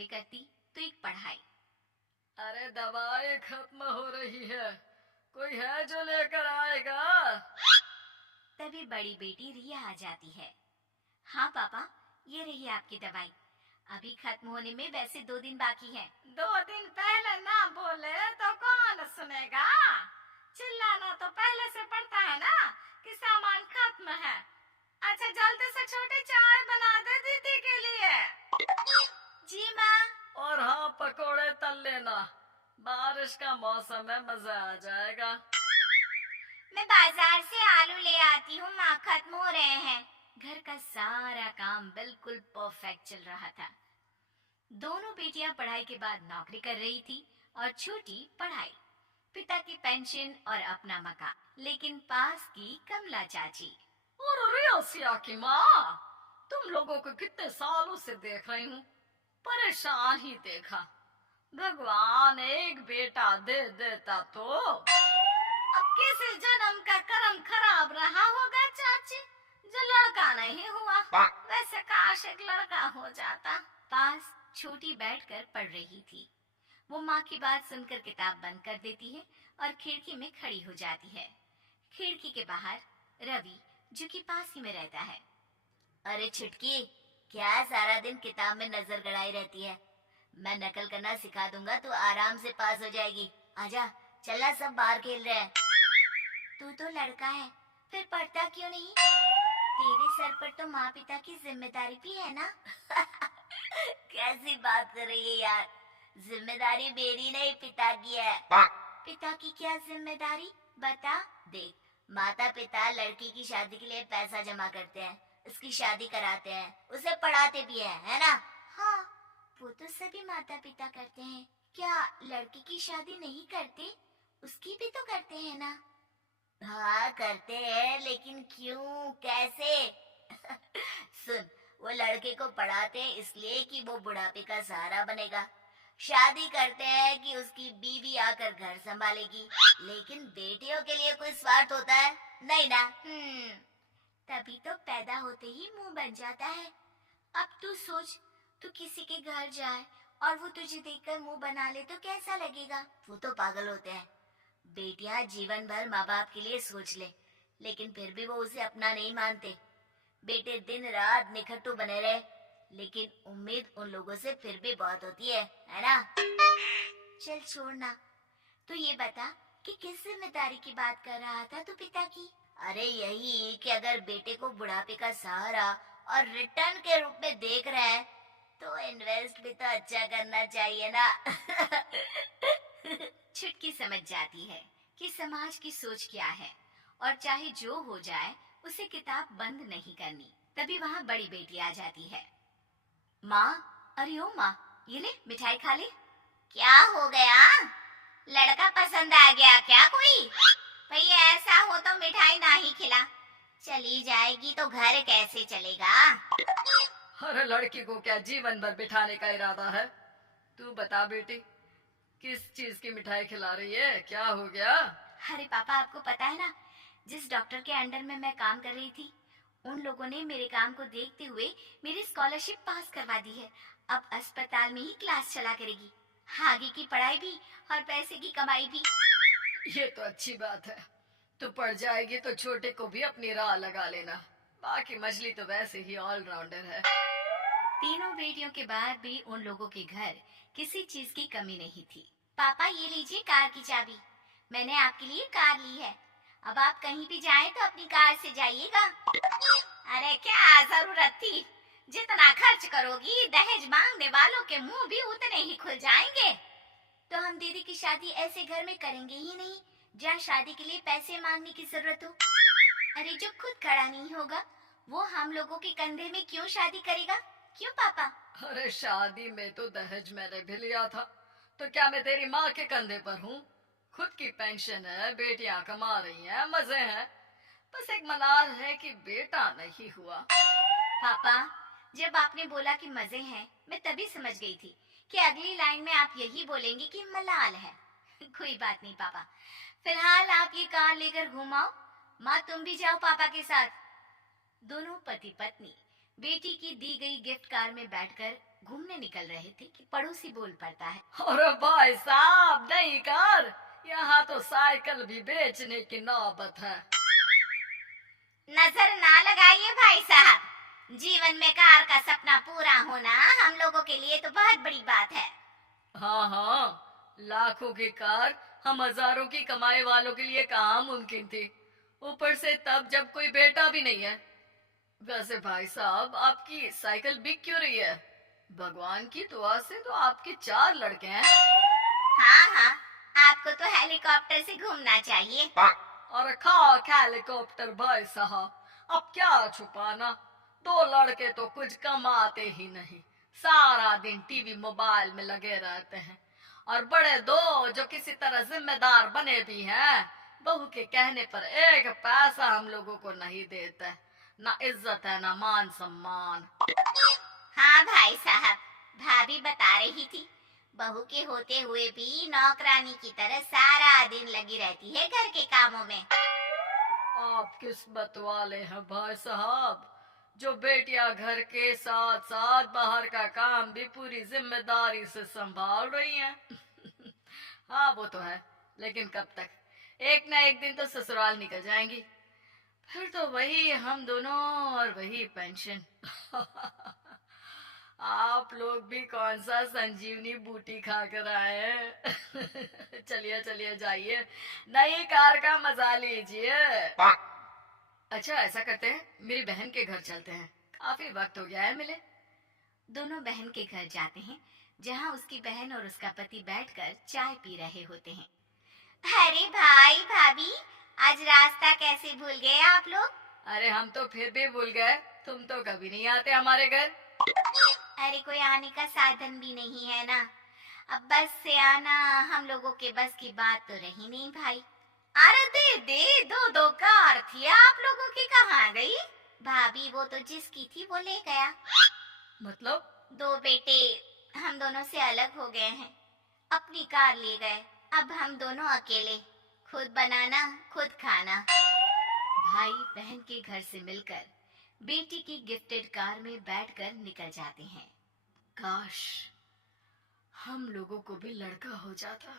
नौकरी करती तो एक पढ़ाई। अरे दवाई खत्म हो रही है, कोई है जो लेकर आएगा? तभी बड़ी बेटी रिया आ जाती है। हाँ पापा, ये रही आपकी दवाई। अभी खत्म होने में वैसे 2 दिन बाकी है। 2 दिन पहले ना बोले तो कौन सुनेगा? चिल्लाना तो पहले से पड़ता है ना कि सामान खत्म है। अच्छा जल्दी से छोटी चाय बना दे दीदी के लिए। जी माँ। और हाँ, पकोड़े तल लेना, बारिश का मौसम है, मजा आ जाएगा। मैं बाजार से आलू ले आती हूँ माँ, खत्म हो रहे हैं। घर का सारा काम बिल्कुल परफेक्ट चल रहा था। दोनों बेटियां पढ़ाई के बाद नौकरी कर रही थी और छोटी पढ़ाई, पिता की पेंशन और अपना मकान। लेकिन पास की कमला चाची। और रियासिया की माँ, तुम लोगों को कितने सालों से देख रही हूँ, परेशान ही देखा। भगवान एक बेटा दे देता तो। अब किसी जन्म का कर्म खराब रहा होगा चाची, जो लड़का नहीं हुआ। वैसे काश एक लड़का हो जाता। पास छोटी बैठकर पढ़ रही थी। वो माँ की बात सुनकर किताब बंद कर देती है और खिड़की में खड़ी हो जाती है। खिड़की के बाहर रवि, जो कि पास ही में रहता है। अरे छुटकी, क्या सारा दिन किताब में नजर गड़ाई रहती है? मैं नकल करना सिखा दूंगा तो आराम से पास हो जाएगी। आजा, चलना, सब बाहर खेल रहे हैं। तू तो लड़का है, फिर पढ़ता क्यों नहीं? तेरे सर पर तो माँ पिता की जिम्मेदारी भी है ना। कैसी बात कर रही है यार? जिम्मेदारी मेरी नहीं, पिता की है। पिता की क्या जिम्मेदारी, बता। देख, माता पिता लड़की की शादी के लिए पैसा जमा करते हैं, उसकी शादी कराते हैं, उसे पढ़ाते भी है ना? हाँ, वो तो सभी माता पिता करते हैं। क्या लड़की की शादी नहीं करते? उसकी भी तो करते हैं ना। हाँ करते हैं, लेकिन क्यों, कैसे? सुन, वो लड़के को पढ़ाते हैं इसलिए कि वो बुढ़ापे का सहारा बनेगा। शादी करते हैं कि उसकी बीवी आकर घर संभालेगी। लेकिन बेटियों के लिए कोई स्वार्थ होता है? नहीं ना। तभी तो पैदा होते ही मुंह बन जाता है। अब तू सोच, तू किसी के घर जाए और वो तुझे देखकर मुंह बना ले तो कैसा लगेगा? वो तो पागल होते हैं। बेटियां जीवन भर माँ बाप के लिए सोच ले, लेकिन फिर भी वो उसे अपना नहीं मानते। बेटे दिन रात निखट्टू बने रहे, लेकिन उम्मीद उन लोगों से फिर भी बहुत होती है ना? चल छोड़ना, तू ये बता कि किस जिम्मेदारी की बात कर रहा था तू पिता की? अरे यही कि अगर बेटे को बुढ़ापे का सहारा और रिटर्न के रूप में देख रहे हैं तो इन्वेस्ट भी तो अच्छा करना चाहिए ना। छुटकी समझ जाती है कि समाज की सोच क्या है और चाहे जो हो जाए उसे किताब बंद नहीं करनी। तभी वहाँ बड़ी बेटी आ जाती है। माँ, अरे ओ माँ, ये ले मिठाई खा ले। क्या हो गया? लड़का पसंद आ गया क्या कोई? भैया ऐसा हो तो मिठाई ना ही खिला। चली जाएगी तो घर कैसे चलेगा? अरे लड़की को क्या जीवन भर बिठाने का इरादा है? तू बता बेटी, किस चीज की मिठाई खिला रही है, क्या हो गया? अरे पापा, आपको पता है ना, जिस डॉक्टर के अंडर में मैं काम कर रही थी, उन लोगों ने मेरे काम को देखते हुए मेरी स्कॉलरशिप पास करवा दी है। अब अस्पताल में ही क्लास चला करेगी, आगे की पढ़ाई भी और पैसे की कमाई भी। ये तो अच्छी बात है। तू पढ़ जाएगी तो छोटे को भी अपनी राह लगा लेना। बाकी मछली तो वैसे ही ऑलराउंडर है। तीनों बेटियों के बाद भी उन लोगों के घर किसी चीज की कमी नहीं थी। पापा ये लीजिए कार की चाबी, मैंने आपके लिए कार ली है। अब आप कहीं भी जाएं तो अपनी कार से जाइएगा। अरे क्या जरूरत थी? जितना खर्च करोगी दहेज मांगने वालों के मुंह भी उतने ही खुल जाएंगे। तो हम दीदी की शादी ऐसे घर में करेंगे ही नहीं जहाँ शादी के लिए पैसे मांगने की जरूरत हो। अरे जो खुद खड़ा नहीं होगा वो हम लोगों के कंधे में क्यों शादी करेगा? क्यों पापा? अरे शादी में तो दहेज मैंने भी लिया था, तो क्या मैं तेरी माँ के कंधे पर हूँ? खुद की पेंशन है, बेटियां कमा रही हैं, मजे हैं। बस एक मलाल है कि बेटा नहीं हुआ। पापा, जब आपने बोला कि मजे हैं, मैं तभी समझ गई थी कि अगली लाइन में आप यही बोलेंगे कि मलाल है। कोई बात नहीं पापा, फिलहाल आप ये कार लेकर घुमाओ। माँ तुम भी जाओ पापा के साथ। दोनों पति पत्नी बेटी की दी गई गिफ्ट कार में बैठकर घूमने निकल रहे थे कि पड़ोसी बोल पड़ता है। अरे भाई साहब नहीं कर, यहाँ तो साइकिल भी बेचने की नौबत है। नजर ना लगाइए भाई साहब, जीवन में कार का सपना पूरा होना हम लोगों के लिए तो बहुत बड़ी बात है। हाँ हाँ, लाखों की कार हम हजारों की कमाई वालों के लिए कहाँ मुमकिन थी, ऊपर से तब जब कोई बेटा भी नहीं है। वैसे भाई साहब आपकी साइकिल बिक क्यों रही है? भगवान की दुआ से तो आपके 4 लड़के हैं। हाँ हाँ, आपको तो हेलीकॉप्टर से घूमना चाहिए। और खाक हेलीकॉप्टर भाई साहब, अब क्या छुपाना, 2 लड़के तो कुछ कमाते ही नहीं, सारा दिन टीवी मोबाइल में लगे रहते हैं। और बड़े 2 जो किसी तरह जिम्मेदार बने भी हैं, बहू के कहने पर 1 पैसा हम लोगों को नहीं देते, ना इज्जत है ना मान सम्मान। हाँ भाई साहब, भाभी बता रही थी, बहू के होते हुए भी नौकरानी की तरह सारा दिन लगी रहती है घर के कामों में। आप किस्मत वाले हैं भाई साहब, जो बेटियां घर के साथ साथ बाहर का काम भी पूरी जिम्मेदारी से संभाल रही हैं। हाँ वो तो है, लेकिन कब तक? एक ना एक दिन तो ससुराल निकल जाएंगी, फिर तो वही हम दोनों और वही पेंशन। आप लोग भी कौन सा संजीवनी बूटी खाकर आए हैं? चलिए चलिए जाइए, नई कार का मजा लीजिए। अच्छा ऐसा करते हैं, मेरी बहन के घर चलते हैं, काफी वक्त हो गया है मिले। दोनों बहन के घर जाते हैं, जहाँ उसकी बहन और उसका पति बैठकर चाय पी रहे होते हैं। अरे भाई भाभी, आज रास्ता कैसे भूल गए आप लोग? अरे हम तो फिर भी भूल गए, तुम तो कभी नहीं आते हमारे घर। अरे कोई आने का साधन भी नहीं है ना, अब बस से आना हम लोगों के बस की बात तो रही नहीं भाई। अरे दे दे, 2 कार थी आप लोगों की, कहाँ गई? भाभी वो तो जिसकी थी वो ले गया। मतलब? 2 बेटे हम दोनों से अलग हो गए हैं, अपनी कार ले गए, अब हम दोनों अकेले, खुद बनाना खुद खाना। भाई बहन के घर से मिलकर बेटी की गिफ्टेड कार में बैठकर निकल जाते हैं। काश हम लोगों को भी लड़का हो जाता।